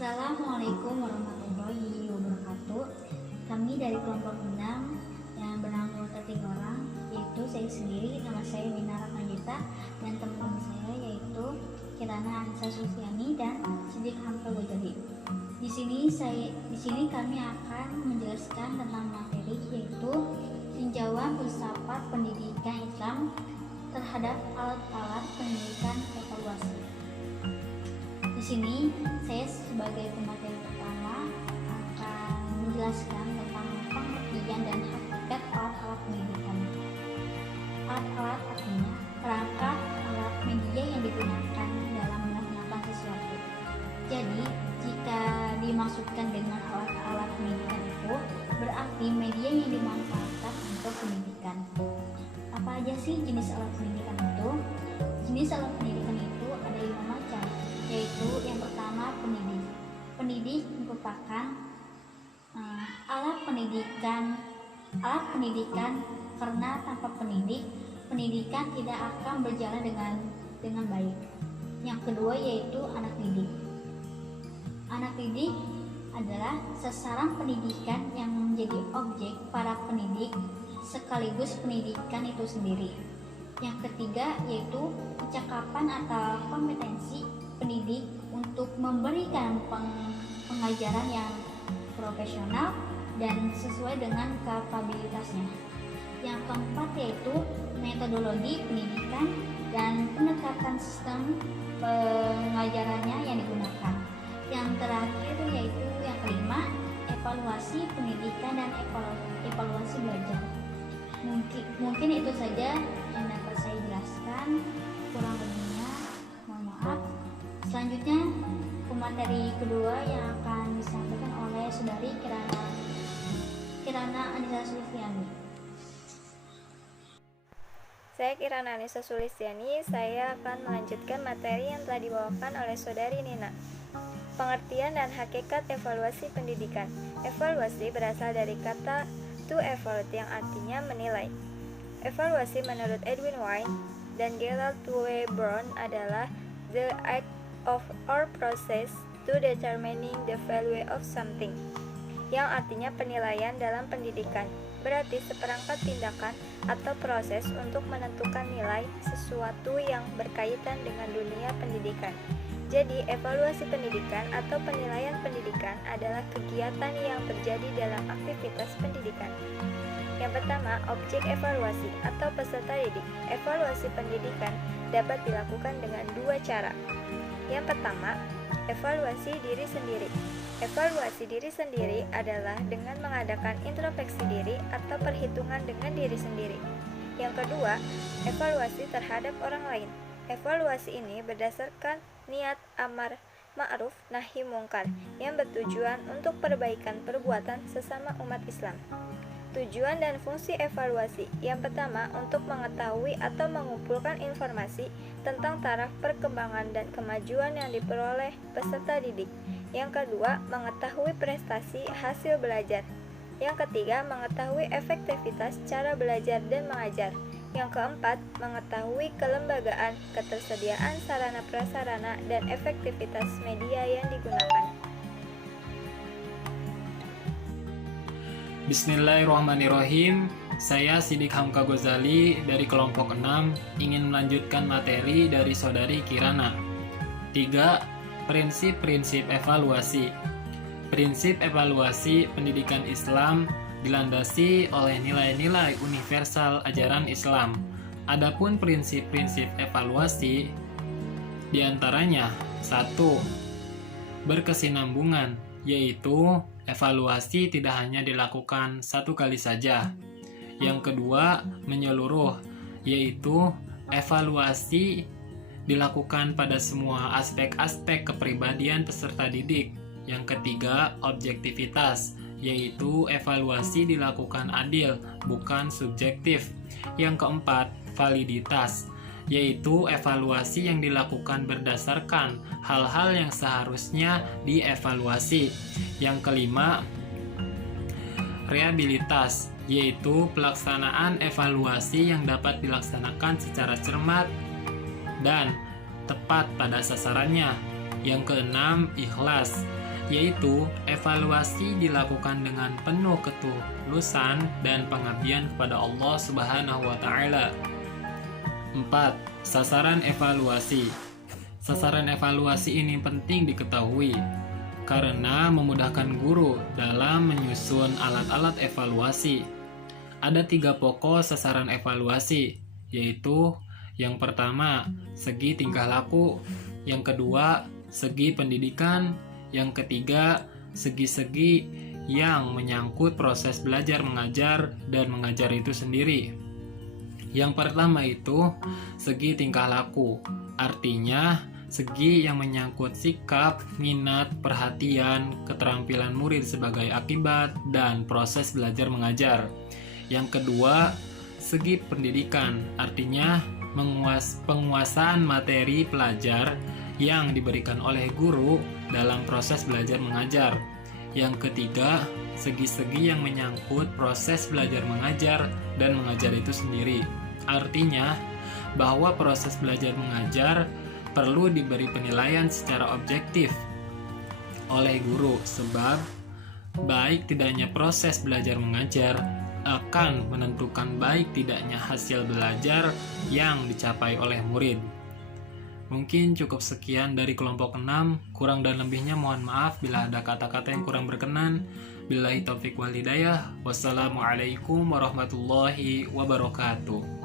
Assalamualaikum warahmatullahi wabarakatuh. Kami dari kelompok 6 yang beranggotakan 3 orang, yaitu saya sendiri, nama saya Minara Kanjita, dan teman-teman saya yaitu Kirana Anissa Susiani dan Siddiq Hamka Ghazali. Di sini kami akan menjelaskan tentang materi yaitu tinjauan filsafat pendidikan Islam terhadap alat-alat pendidikan evaluasi. Di sini saya sebagai pemateri pertama akan menjelaskan tentang pengertian dan hakikat alat-alat pendidikan. Alat-alat artinya perangkat alat media yang digunakan dalam melaksanakan sesuatu. Jadi, jika dimaksudkan dengan alat-alat pendidikan itu berarti media yang dimanfaatkan untuk pendidikan. Apa aja sih jenis alat pendidikan itu? Jenis alat pendidikan itu ada 5 macam, yaitu yang pertama pendidik. Pendidik merupakan alat pendidikan karena tanpa pendidik, pendidikan tidak akan berjalan dengan baik. Yang kedua yaitu anak didik. Anak didik adalah sasaran pendidikan yang menjadi objek para pendidik sekaligus pendidikan itu sendiri. Yang ketiga yaitu kecakapan atau kompetensi pendidik untuk memberikan pengajaran yang profesional dan sesuai dengan kapabilitasnya. Yang keempat yaitu metodologi pendidikan dan pendekatan sistem pengajarannya yang digunakan. Yang terakhir yaitu yang kelima, evaluasi pendidikan dan evaluasi belajar. Mungkin itu saja yang dapat saya jelaskan, kurang lebihnya mohon maaf. Selanjutnya pemateri kedua yang akan disampaikan oleh Saudari Kirana Anissa Sulistiani. Saya Kirana Anissa Sulistiani, saya akan melanjutkan materi yang telah dibawakan oleh Saudari Nina. Pengertian dan hakikat evaluasi pendidikan. Evaluasi berasal dari kata to evaluate yang artinya menilai. Evaluasi menurut Edwin Wine dan Gerald W. Brown adalah the act of or process to determining the value of something, yang artinya penilaian dalam pendidikan, berarti seperangkat tindakan atau proses untuk menentukan nilai sesuatu yang berkaitan dengan dunia pendidikan. Jadi, evaluasi pendidikan atau penilaian pendidikan adalah kegiatan yang terjadi dalam aktivitas pendidikan. Yang pertama, objek evaluasi atau peserta didik. Evaluasi pendidikan dapat dilakukan dengan 2 cara. Yang pertama, evaluasi diri sendiri. Evaluasi diri sendiri adalah dengan mengadakan introspeksi diri atau perhitungan dengan diri sendiri. Yang kedua, evaluasi terhadap orang lain. Evaluasi ini berdasarkan niat amar ma'ruf nahi mungkar yang bertujuan untuk perbaikan perbuatan sesama umat Islam. Tujuan dan fungsi evaluasi. Yang pertama, untuk mengetahui atau mengumpulkan informasi tentang taraf perkembangan dan kemajuan yang diperoleh peserta didik. Yang kedua, mengetahui prestasi hasil belajar. Yang ketiga, mengetahui efektivitas cara belajar dan mengajar. Yang keempat, mengetahui kelembagaan, ketersediaan sarana prasarana, dan efektivitas media yang digunakan. Bismillahirrahmanirrahim. Saya Siddiq Hamka Ghazali dari kelompok 6 ingin melanjutkan materi dari Saudari Kirana. 3. Prinsip-prinsip evaluasi. Prinsip evaluasi pendidikan Islam dilandasi oleh nilai-nilai universal ajaran Islam. Adapun prinsip-prinsip evaluasi diantaranya 1. Berkesinambungan, yaitu evaluasi tidak hanya dilakukan satu kali saja. Yang kedua, menyeluruh, yaitu evaluasi dilakukan pada semua aspek-aspek kepribadian peserta didik. Yang ketiga, objektivitas, yaitu evaluasi dilakukan adil, bukan subjektif. Yang keempat, validitas, yaitu evaluasi yang dilakukan berdasarkan hal-hal yang seharusnya dievaluasi. Yang kelima, reabilitas, yaitu pelaksanaan evaluasi yang dapat dilaksanakan secara cermat dan tepat pada sasarannya. Yang keenam, ikhlas, yaitu evaluasi dilakukan dengan penuh ketulusan dan pengabdian kepada Allah Subhanahu wa taala. 4. Sasaran evaluasi. Sasaran evaluasi ini penting diketahui karena memudahkan guru dalam menyusun alat-alat evaluasi. Ada 3 pokok sasaran evaluasi, yaitu yang pertama, segi tingkah laku, yang kedua, segi pendidikan, yang ketiga, segi-segi yang menyangkut proses belajar mengajar dan mengajar itu sendiri. Yang pertama itu segi tingkah laku, artinya segi yang menyangkut sikap, minat, perhatian, keterampilan murid sebagai akibat, dan proses belajar mengajar. Yang kedua, segi pendidikan, artinya penguasaan materi pelajar yang diberikan oleh guru dalam proses belajar mengajar. Yang ketiga, segi-segi yang menyangkut proses belajar mengajar dan mengajar itu sendiri. Artinya, bahwa proses belajar mengajar perlu diberi penilaian secara objektif oleh guru, sebab baik tidaknya proses belajar mengajar akan menentukan baik tidaknya hasil belajar yang dicapai oleh murid. Mungkin cukup sekian dari kelompok 6, kurang dan lebihnya mohon maaf bila ada kata-kata yang kurang berkenan. Billahi taufiq wal hidayah. Wassalamualaikum warahmatullahi wabarakatuh.